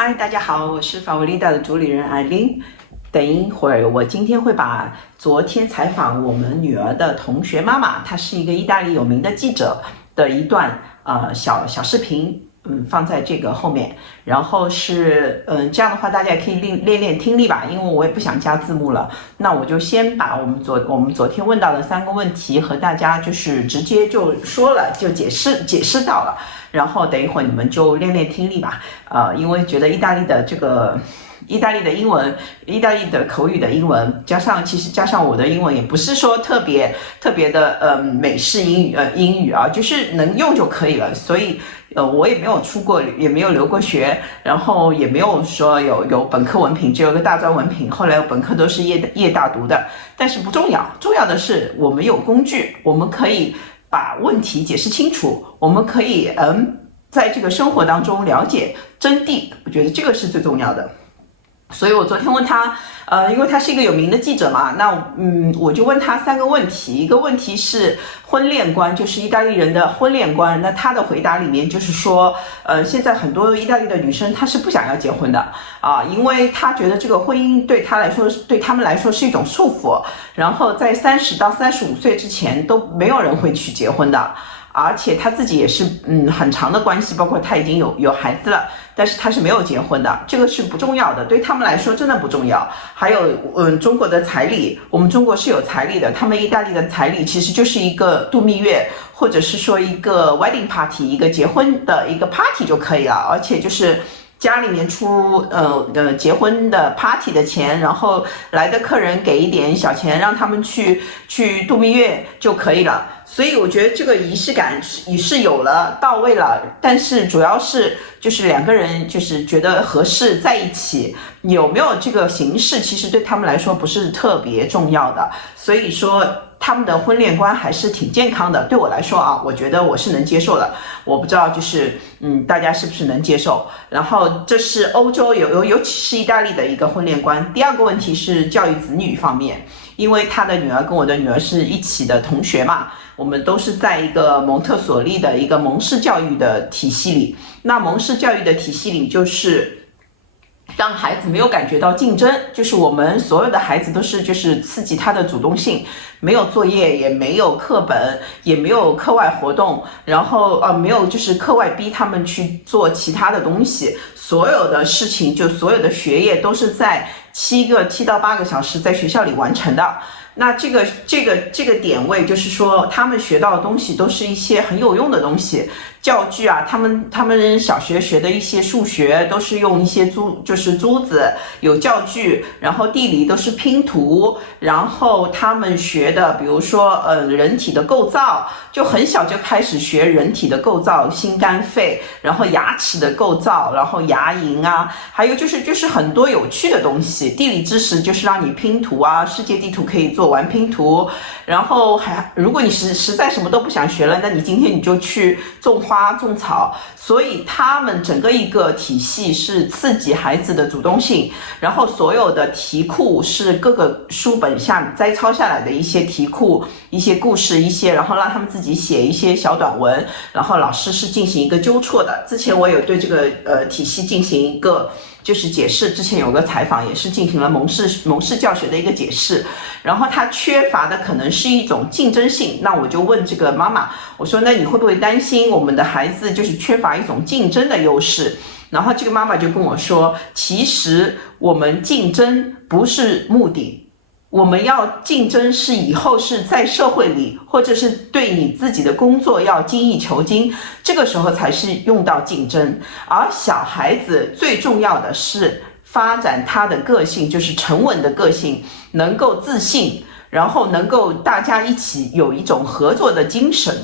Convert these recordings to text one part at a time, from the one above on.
嗨，大家好，我是法维利达的主理人艾琳。等一会儿，我今天会把昨天采访我们女儿的同学妈妈，她是一个意大利有名的记者的一段小视频，放在这个后面。然后是这样的话，大家也可以练练听力吧，因为我也不想加字幕了。那我就先把我们昨天问到的3个问题和大家就是直接就说了，就解释到了。然后等一会儿你们就练练听力吧，因为觉得意大利的英文，意大利的口语的英文，加上我的英文也不是说特别的美式英语啊，就是能用就可以了。所以我也没有出过，也没有留过学，然后也没有说有本科文凭，只有个大专文凭。后来本科都是业大读的，但是不重要，重要的是我们有工具，我们可以把问题解释清楚，我们可以在这个生活当中了解真谛，我觉得这个是最重要的。所以我昨天问他，因为他是一个有名的记者嘛，那我就问他3个问题。一个问题是婚恋观，就是意大利人的婚恋观。那他的回答里面就是说，现在很多意大利的女生她是不想要结婚的因为她觉得这个婚姻对他们来说是一种束缚，然后在30到35岁之前都没有人会去结婚的。而且他自己也是很长的关系，包括他已经有孩子了，但是他是没有结婚的，这个是不重要的，对他们来说真的不重要。还有中国的彩礼，我们中国是有彩礼的，他们意大利的彩礼其实就是一个度蜜月，或者是说一个 wedding party， 一个结婚的一个 party 就可以了，而且就是家里面出结婚的 party 的钱，然后来的客人给一点小钱，让他们去度蜜月就可以了。所以我觉得这个仪式感也是有了，到位了，但是主要是就是2个人就是觉得合适在一起，有没有这个形式其实对他们来说不是特别重要的。所以说他们的婚恋观还是挺健康的，对我来说我觉得我是能接受的。我不知道就是大家是不是能接受。然后这是欧洲尤其是意大利的一个婚恋观。第2个问题是教育子女方面，因为他的女儿跟我的女儿是一起的同学嘛，我们都是在一个蒙特梭利的一个蒙氏教育的体系里。那蒙氏教育的体系里就是让孩子没有感觉到竞争，就是我们所有的孩子都是就是刺激他的主动性，没有作业，也没有课本，也没有课外活动，然后没有就是课外逼他们去做其他的东西，所有的事情就所有的学业都是在7到8个小时在学校里完成的。那这个点位就是说他们学到的东西都是一些很有用的东西，教具啊，他们小学学的一些数学都是用一些珠子有教具，然后地理都是拼图，然后他们学的比如说人体的构造，就很小就开始学人体的构造，心肝肺，然后牙齿的构造，然后牙龈啊，还有就是很多有趣的东西。地理知识就是让你拼图啊，世界地图可以做完拼图，然后如果你实在什么都不想学了，那你今天你就去种花种草。所以他们整个一个体系是刺激孩子的主动性，然后所有的题库是各个书本下摘抄下来的一些题库，一些故事，然后让他们自己写一些小短文，然后老师是进行一个纠错的。之前我有对这个体系进行一个就是解释，之前有个采访也是进行了蒙氏教学的一个解释。然后他缺乏的可能是一种竞争性，那我就问这个妈妈，我说那你会不会担心我们的孩子就是缺乏一种竞争的优势？然后这个妈妈就跟我说，其实我们竞争不是目的，我们要竞争是以后是在社会里，或者是对你自己的工作要精益求精，这个时候才是用到竞争。而小孩子最重要的是发展他的个性，就是沉稳的个性，能够自信，然后能够大家一起有一种合作的精神，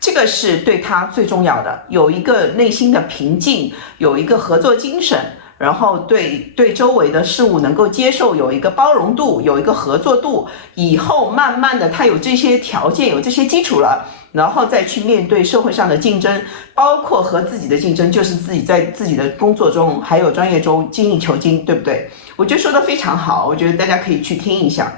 这个是对他最重要的。有一个内心的平静，有一个合作精神，然后对周围的事物能够接受，有一个包容度，有一个合作度，以后慢慢的他有这些条件，有这些基础了，然后再去面对社会上的竞争，包括和自己的竞争，就是自己在自己的工作中还有专业中精益求精，对不对？我觉得说的非常好，我觉得大家可以去听一下。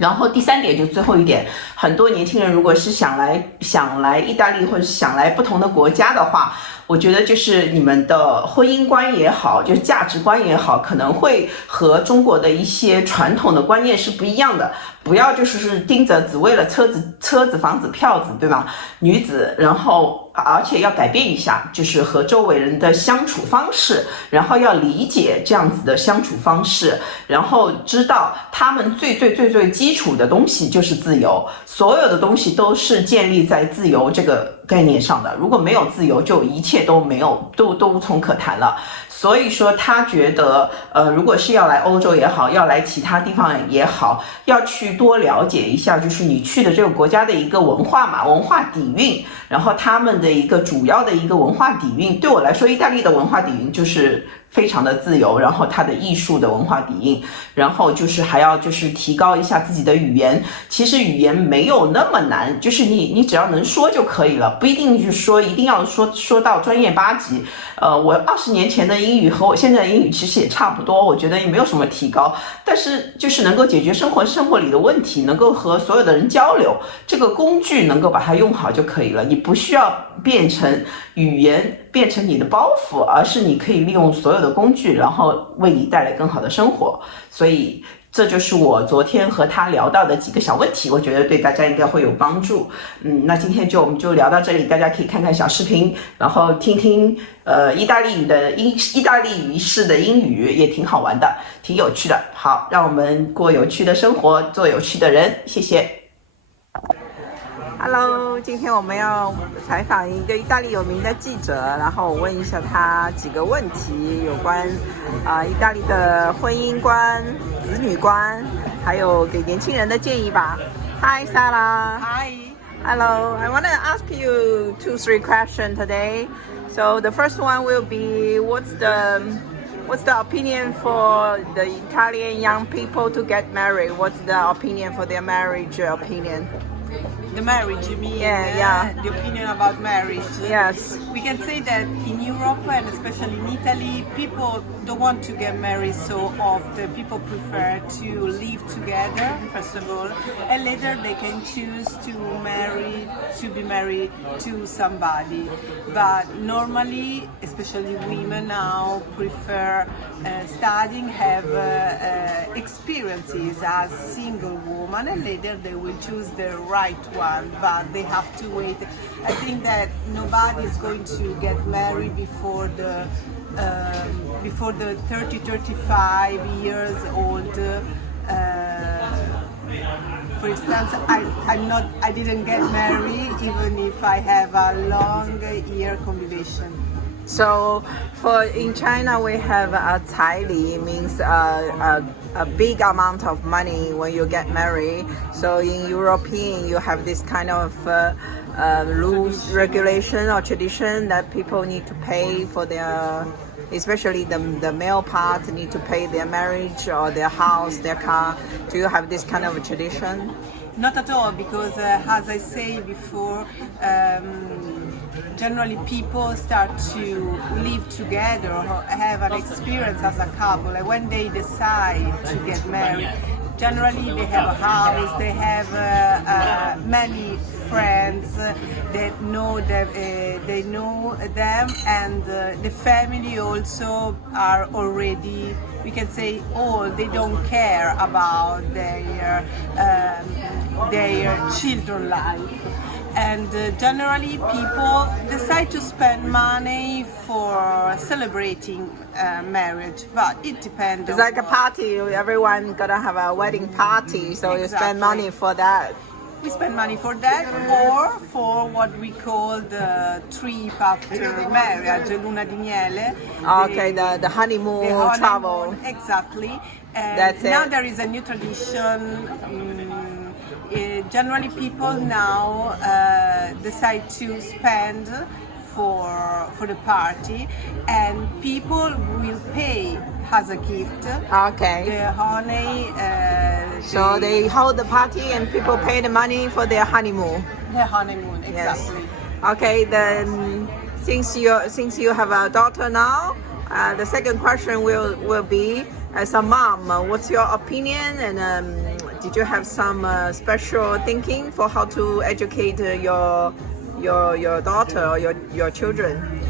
然后第3点就最后一点，很多年轻人如果是想来意大利或者想来不同的国家的话，我觉得就是你们的婚姻观也好，就是价值观也好，可能会和中国的一些传统的观念是不一样的。不要就是盯着只为了车子、房子、票子，对吧？女子，然后而且要改变一下，就是和周围人的相处方式，然后要理解这样子的相处方式，然后知道他们最基础的东西就是自由，所有的东西都是建立在自由这个概念上的。如果没有自由，就一切都没有，都无从可谈了。所以说他觉得如果是要来欧洲也好，要来其他地方也好，要去多了解一下，就是你去的这个国家的一个文化嘛，文化底蕴，然后他们的一个主要的一个文化底蕴。对我来说，意大利的文化底蕴就是非常的自由，然后它的艺术的文化底蕴，然后就是还要就是提高一下自己的语言。其实语言没有那么难，就是你只要能说就可以了，不一定就是说一定要说到专业8级。我20年前的英语和我现在的英语其实也差不多，我觉得也没有什么提高，但是就是能够解决生活里的问题，能够和所有的人交流，这个工具能够把它用好就可以了。你不需要变成语言变成你的包袱，而是你可以利用所有的工具，然后为你带来更好的生活。所以这就是我昨天和他聊到的几个小问题，我觉得对大家应该会有帮助。那今天我们就聊到这里，大家可以看看小视频，然后听听意大利语式的英语，也挺好玩的，挺有趣的。好，让我们过有趣的生活，做有趣的人。谢谢。Hello， 今天我们要采访一个意大利有名的记者，然后我问一下他几个问题，有关意大利的婚姻观、子女观，还有给年轻人的建议吧。Hi Sarah. Hi. Hello. I want to ask you 2-3 questions today. So the first one will be what's the opinion for the Italian young people to get married? What's the opinion for their marriage opinion? The marriage, you mean? Yeah. The opinion about marriage. Yes. We can say that in Europe and especially in Italy, people don't want to get married so often. People prefer to live together, first of all, and later they can choose to be married to somebody. But normally, especially women now, prefer studying, have experiences as single woman, and later they will choose the right one, but they have to wait. I think that nobody is going to get married before the 30-35 years old. For instance, I didn't get married even if I have a long year conviction. So in China we have a 彩礼, means a big amount of money when you get married. So in European you have this kind of rules, regulation or tradition that people need to pay for their, especially the male part need to pay their marriage or their house, their car. Do you have this kind of a tradition? Not at all, because as I say before, generally people start to live together or have an experience as a couple, and when they decide to get married, generally they have a house, they have many friends that know them, they know them, and the family also are already, we can say, old. They don't care about their children life. And generally people decide to spend money for celebrating marriage, but it depends. It's like a party, everyone gonna have a wedding party, so Exactly. You spend money for that. We spend money for that, or for what we call the trip after marriage, luna di miele. Okay, the honeymoon travel. Exactly. And That's now it. there is a new tradition. Generally people now decide to spend for the party, and people will pay as a gift. Okay. The honey. So they hold the party and people pay the money for their honeymoon. The honeymoon, Yes. exactly. Okay, then since you have a daughter now, the second question will be, as a mom, what's your opinion and did you have some special thinking for how to educate your daughter or your children?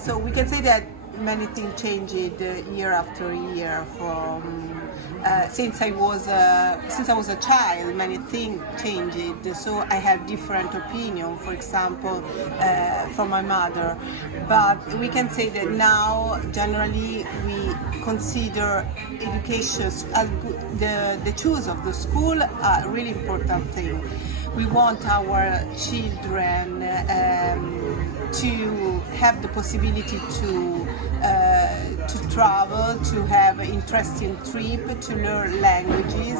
So we can say that many things changed year after year. From since I was a child, many things changed. So I have different opinion. For example, from my mother. But we can say that now, generally, we consider education as the choice of the school a really important thing. We want our children to have the possibility to travel, to have an interesting trip, to learn languages,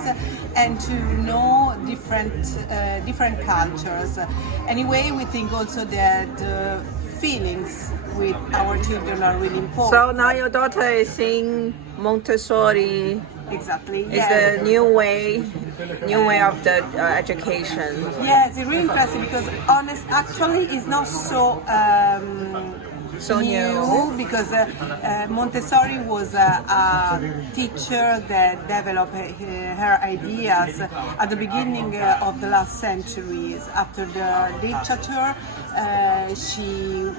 and to know different cultures. Anyway, we think also that feelings with our children are really important. So now your daughter is seeing Montessori. Exactly. It's the new way of the education. Yes, it's really impressive because actually it's not so new because Montessori was a teacher that developed her ideas at the beginning of the last centuries. After the dictator, she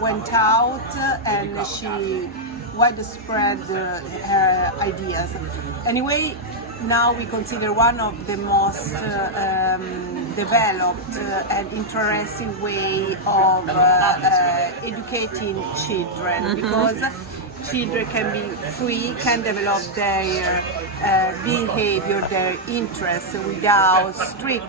went out and she widespread her ideas. Anyway, now we consider one of the most developed and interesting way of educating children, because children can be free, can develop their behavior, their interests without strict,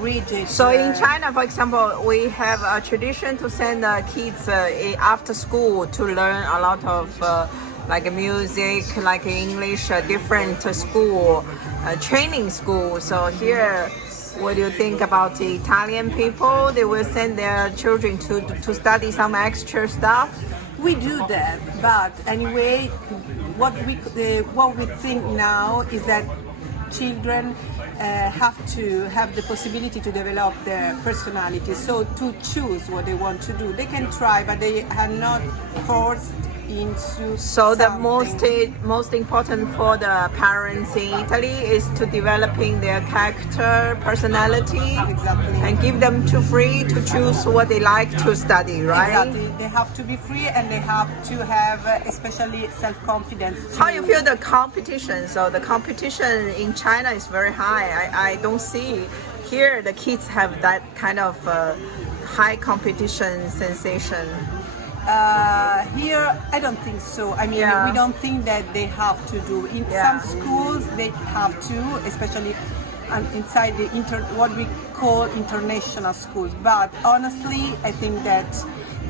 rigid. So in China, for example, we have a tradition to send kids after school to learn a lot of like music, like English, different school, training school. So here, what do you think about the Italian people? They will send their children to study some extra stuff? We do that, but anyway, what we think now is that children have to have the possibility to develop their personality, so to choose what they want to do. They can try, but they are not forced into So the something. most important for the parents in Italy is to developing their character, personality, Exactly. and give them to free to choose what they like to study, right? Exactly. They have to be free and they have to have especially self-confidence. How you feel the competition? So the competition in China is very high. I don't see here the kids have that kind of high competition sensation. Here, I don't think so. I mean, Yeah. we don't think that they have to do. In some schools, they have to, especially inside what we call international schools. But honestly, I think that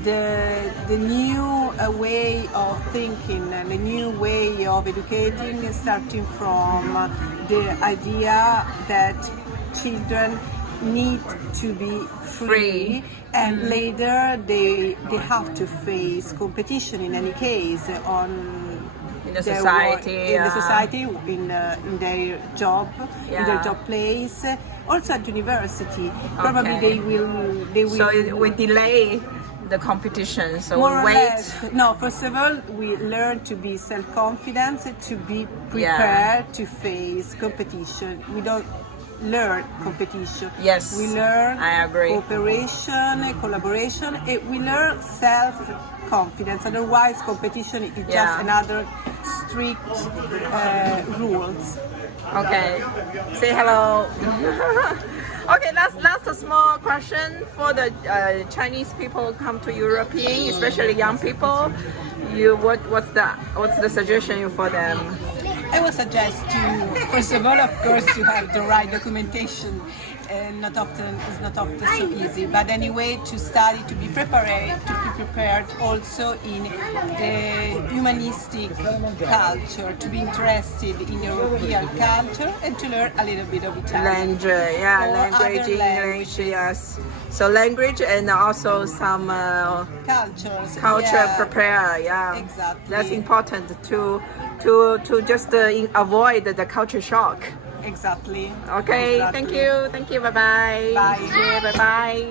the new way of thinking and the new way of educating is starting from the idea that children need to be free. And later they have to face competition in any case In the their society, work, in the society, in their job, in their job place, also at university. Probably they will. So we delay the competition. So More we or wait. less. No, first of all, we learn to be self-confident, to be prepared to face competition. We don't learn competition. Yes, we learn I agree. cooperation, collaboration, and we learn self-confidence. Otherwise, competition is just another strict rules. Okay, say hello. Okay, last small question for the Chinese people come to European, especially young people. What's the suggestion for them? I would suggest to, first of all, of course, to have the right documentation. It's not often so easy. But anyway, to study, to be prepared also in the humanistic culture, to be interested in European culture, and to learn a little bit of Italian. Language, English, yes. So language and also some culture prepare, Exactly. That's important to just avoid the culture shock. Exactly. Okay, Exactly. thank you, bye bye. Bye. Bye bye.